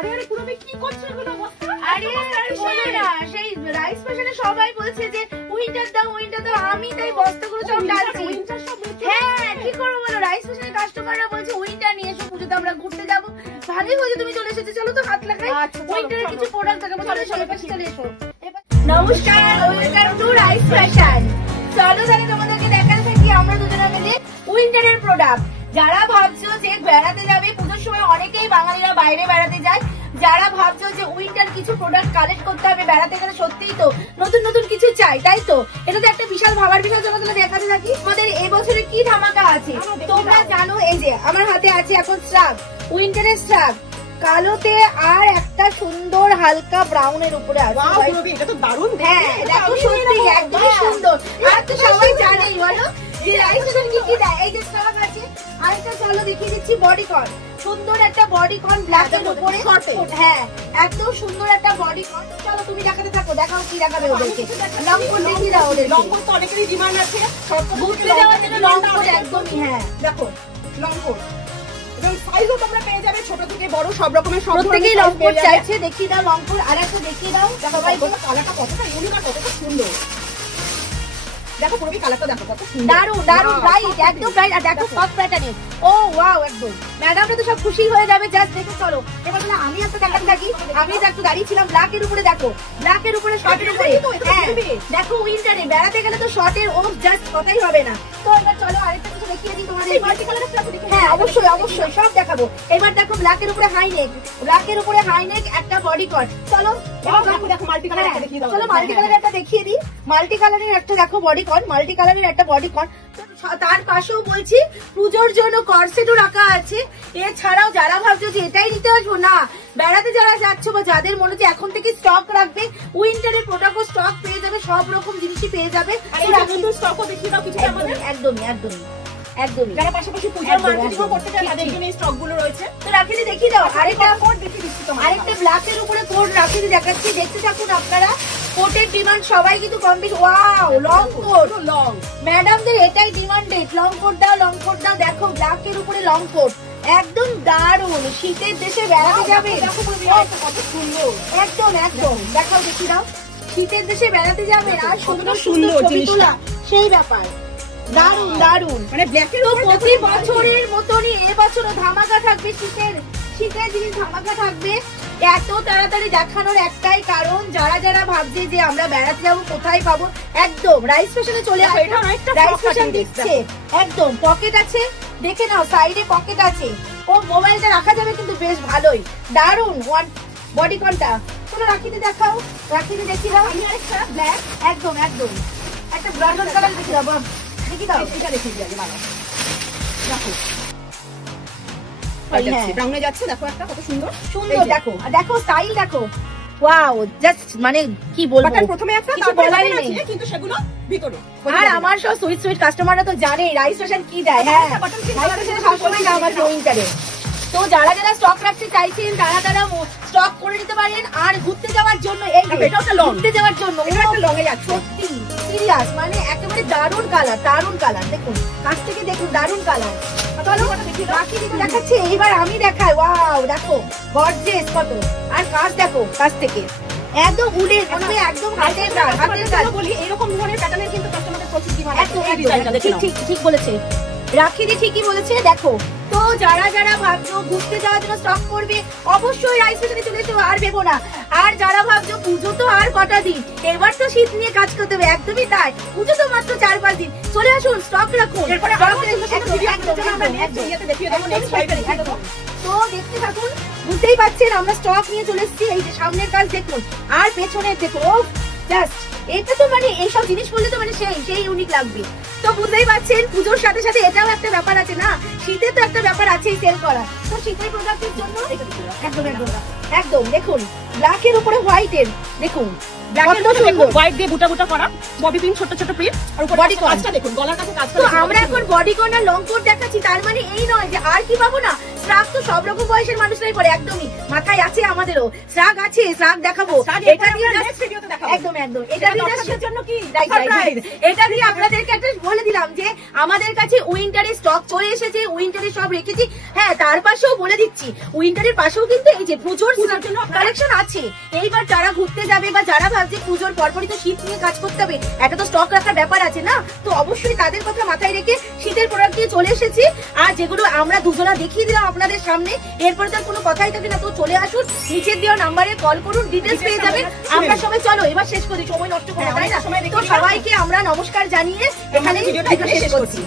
আরে আরে পুরবি কি করছো এগুলো বস্তা? আরে বলো না, সেই রাইস ফ্যাশনে সবাই বলছে যে উইন্টার দাও, আমি তাই বস্তাগুলো সব ডালছি। হ্যাঁ কি করবো বলো, রাইস ফ্যাশনের কাস্টমাররা বলছে উইন্টার নিয়ে এসো, পুজোতে আমরা ঘুরতে যাবো। ভালোই হয়েছে তুমি চলে এসেছো, চলো তো হাত লাগাই। উইন্টারের কিছু প্রোডাক্ট দেখাবো, চলো সবাই পাশে চলে এসো। নমস্কার, ওয়েলকাম টু রাইস ফ্যাশন। চলো তাহলে তোমাদেরকে দেখাতে থাকি আমরা দুজনে মিলে উইন্টারের প্রোডাক্ট। যারা ভাবছো যে বেড়াতে যাবে, পুজোর সময় অনেকেই বাঙালিরা বাইরে বেড়াতে যায়, যারা ভাবছো যে উইন্টার কিছু প্রোডাক্ট কালেক্ট করতে হবে বেড়াতে গেলে, সত্যিই তো নতুন নতুন কিছু চাই, তাই তো? এটা তো একটা বিশাল ভাবার বিষয়। চলো তাহলে দেখাতে থাকি আমাদের এবছরে কি ধামাকা আছে। তোমরা জানো এই যে আমার হাতে আছে এখন স্ট্রাপ, উইন্টারের স্ট্রাপ কালোতে আর একটা সুন্দর হালকা ব্রাউনের উপরে আছে। এটা তো দারুণ। হ্যাঁ দেখো সত্যি একদমই সুন্দর। আর তো সবাই জানেই বলো যে রাইস ফ্যাশন কি দেয়। এই যে স্ট্রাপ আছে, আরেকটা চলো দেখিয়ে দিচ্ছি বডিকন, সুন্দর একটা বডিকন ব্ল্যাকের উপরে। হ্যাঁ একদম সুন্দর একটা বডিকন। চলো তুমি দেখাতে থাকো, দেখাও কি দেখাবে ওদেরকে। লং কোট দেখিয়ে দাও ওদের। লং কোট তো অনেকেরই ডিমান্ড আছে, ঘুরতে যাওয়ার জন্য লং কোট একদমই। হ্যাঁ দেখো লং কোট এবং সাইজও তোমরা পেয়ে যাবে, ছোট থেকে বড় সব রকমের। সব প্রত্যেকেই লং কোট চাইছে। দেখিয়ে দাও লং কোট, আর একটা দেখিয়ে দাও। সবাই কালারটা কতটা ইউনিক আর কতটা সুন্দর। দেখো পুরো কালারটা দেখো কত সুন্দর, দারুন দারুন ব্রাইট, একদম ব্রাইট। আর দেখো সফট প্যাটার্নের। ও ওয়াও, একদম ম্যাডামরা তো সব খুশি হয়ে যাবে জাস্ট দেখে। চলো এবার বলে আমি একটা দেখাতে থাকি। আমি তো একটু দাঁড়িয়ে ছিলাম ব্ল্যাকের উপরে, দেখো ব্ল্যাকের উপরে শর্টের উপরে। হ্যাঁ দেখো উইন্টারে বেড়াতে গেলে তো শর্টের ও জাস্ট কথাই হবে না। তো এবার চলো আরেকটা কিছু দেখিয়ে দিই তোমাদের। মাল্টি কালারের ফ্লাপ দেখি। হ্যাঁ অবশ্যই অবশ্যই সব দেখাবো। এবার দেখো ব্ল্যাকের উপরে হাই নেক, ব্ল্যাকের উপরে হাই নেক একটা বডি কট। চলো এবার দেখো মাল্টি কালার একটা দেখিয়ে দাও। চলো মাল্টি কালারের একটা দেখিয়ে দিই। মাল্টি কালারের একটা দেখো বডি কট, মাল্টি কালারের একটা বডি কট। তার পাশেও বলছি পুজোর জন্য কর্সেটও রাখা আছে। এছাড়াও যারা ভাবছো যে এটাই নিতে আসবো না, বেড়াতে যারা যাচ্ছ বা যাদের মনে হচ্ছে এখন থেকে স্টক রাখবে, উইন্টারের প্রোডাক্টও স্টক পেয়ে যাবে, সব রকম জিনিসই পেয়ে যাবে। স্টকও দেখিয়ে দাও কিছু আমাদের। একদমই একদমই একদমই। যারা পাশাপাশি পূজার মার্কেটিংও করতে চায় তাদের জন্য এই স্টকগুলো রয়েছে। তো রাখিয়ে দেখিয়ে দাও। আরেকটা কোট দেখিয়ে দিচ্ছি তোমার, আরেকটা ব্ল্যাকের উপরে কোট রাখিয়ে দেখাচ্ছি, দেখতে থাকুন আপনারা। কোটের ডিমান্ড সবাই কিন্তু কম বেশি। ওয়াও লং কোট, লং ম্যাডামদের এটাই ডিমান্ডেড। লং কোট দাও, লং কোট দাও। দেখো ব্ল্যাকের উপরে লং কোট, একদম দারুন। শীতের দেশে বেড়াতে যাবে, কত সুন্দর। একদম একদম দেখাও দেখি দাও। শীতের দেশে বেড়াতে যাবেন আর সুন্দর সুন্দর ছবি তোলা, সেই ব্যাপার দারুন দারুন। মানে ব্ল্যাকের তো প্রতি বছরের মতনই এবছরও ধামাকা থাকবে, শীতের জিনিস ধামাকা থাকবে। এত তাড়াতাড়ি দেখানোর একটাই কারণ, যারা যারা ভাবছে যে আমরা বেড়াতে যাবো কোথায় পাবো, একদম রাইস ফ্যাশনে চলে আসবে। রাইস ফ্যাশন দিচ্ছে একদম। পকেট আছে, দেখে নাও সাইডে পকেট আছে। ও মোবাইলটা রাখা যাবে কিন্তু বেশ ভালোই, দারুন। ওয়ান বডিকনটা চলো রাখিতে দেখাও, রাখিতে দেখিয়ে দাও। আমি আরেকটা ব্ল্যাক, একদম একদম একটা ব্রাউন কালার দেখিয়ে দাও। দেখি দাও, এটা দেখিয়ে দিই আগে ভালো। দেখো হ্যাঁ ব্রাউনে যাচ্ছে, দেখো একটা কত সুন্দর সুন্দর। দেখো দেখো স্টাইল দেখো, ওয়াও জাস্ট মানে কি বলবো। প্রথমে একটা কিছু বলার নেই, কিন্তু সেগুলো ভিতরে। আর আমার সব সুইট সুইট কাস্টমাররা তো জানে রাইস ফ্যাশন কি দেয়। হ্যাঁ রাইস ফ্যাশনে সবসময় দাম আছে উইন্টারে। তো যারা যারা স্টক রাখতে চাইছেন তারা তারা স্টক করে নিতে পারেন। আর ঘুরতে যাওয়ার জন্য এই ঘুরতে যাওয়ার জন্য লং এ যাচ্ছে, সত্যি সিরিয়াস মানে একেবারে দারুন কালার, দারুন কালার। দেখুন কাছ থেকে দেখুন দারুন কালার। চলো বাকি দিকে দেখাচ্ছি, এইবার আমি দেখাই। ওয়াও দেখো গর্জিয়াস কত। আর কাজ দেখো কাছ থেকে একদম উডেন, মানে একদম হাতের কাজ, হাতের কাজ। বলি এরকম ধরনের প্যাটার্নের কিন্তু কাস্টমারদের প্রচুর ডিমান্ড আছে। একদম ঠিক ঠিক বলেছে রাখিদি, ঠিকই বলেছে। দেখো তো যারা যারা ভাবছো ঘুরতে যাওয়ার জন্য স্টক করবে, অবশ্যই রাইস ফ্যাশনে চলে এসো, আর ভেবো না। আর যারা ভাবছো পুজো তো আর কটা দিন, এবার তো শীত নিয়ে কাজ করতে হবে, একদমই তাই। পুজো তো মাত্র 4-5 দিন, চলে আসুন স্টক রাখুন। তো দেখতে থাকুন, বুঝতেই পারছেন আমরা স্টক নিয়ে চলে এসেছি। এই যে সামনের কাজ দেখুন আর পেছনের দেখুন, জাস্ট এটা তো মানে এইসব জিনিস বললে তো মানে সেই ইউনিক লাগবে। তো বুঝতেই পারছেন পুজোর সাথে সাথে এটাও একটা ব্যাপার আছে না, শীতে তো একটা ব্যাপার আছেই সেল করা। তো শীতের প্রোডাক্টের জন্য একদম একদম একদম দেখুন ব্ল্যাকের উপরে হোয়াইটের, দেখুন ব্ল্যাকের মধ্যে দেখুন হোয়াইট দিয়ে বুটা বুটা করা বডি পিন ছোট ছোট প্রিন্ট আর উপরে Bodycon। কাজটা দেখুন গলার কাছে কাজটা তো দেখুন। আমরা এখন বডিকন আর লং কোট দেখাচ্ছি, তার মানে এই নয় যে আর কি পাবো না। শ্রাগ তো সব রকম বয়সের মানুষরাই পরে, একদমই মাথায় আছে আমাদেরও শ্রাগ আছে, শ্রাগ দেখাবো। এটা দিয়ে নেক্সট ভিডিওতে দেখাবো। একদম একদম এটা দিয়ে দর্শকদের জন্য কি Right, right, right. সারপ্রাইজ। এটা দিয়ে আপনাদেরকে একটা বলে দিলাম যে আমাদের কাছে উইন্টারের স্টক চলে এসেছে, উইন্টারের সব রেখেছি। হ্যাঁ, তার পাশেও বলে দিচ্ছি উইন্টারের পাশেও কিন্তু এই যে পুজোর জন্য কালেকশন আছে। এইবার যারা ঘুরতে যাবে বা যারা ভাবছে পুজোর পরপরই তো শীত নিয়ে কাজ করতে হবে, একটা তো স্টক রাখার ব্যাপার আছে না, তো অবশ্যই তাদের কথা মাথায় রেখে শীতের প্রোডাক্ট দিয়ে চলে এসেছি। আর যেগুলো আমরা দুজনা দেখিয়ে দিলাম আপনাদের সামনে, এরপরে তো আর কোনো কথাই থাকে না। তো চলে আসুন, নিচের দেওয়া নাম্বারে কল করুন, ডিটেলস পেয়ে যাবেন। আমরা সবাই চলো এবার শেষ করি, সময় নষ্ট করে, হ্যাঁ, তাই না? অনেকটা সময় তো রেখে দিলাম। সবাইকে আমরা নমস্কার জানিয়ে এখানে ভিডিওটা শেষ শেষ করছি। করছি।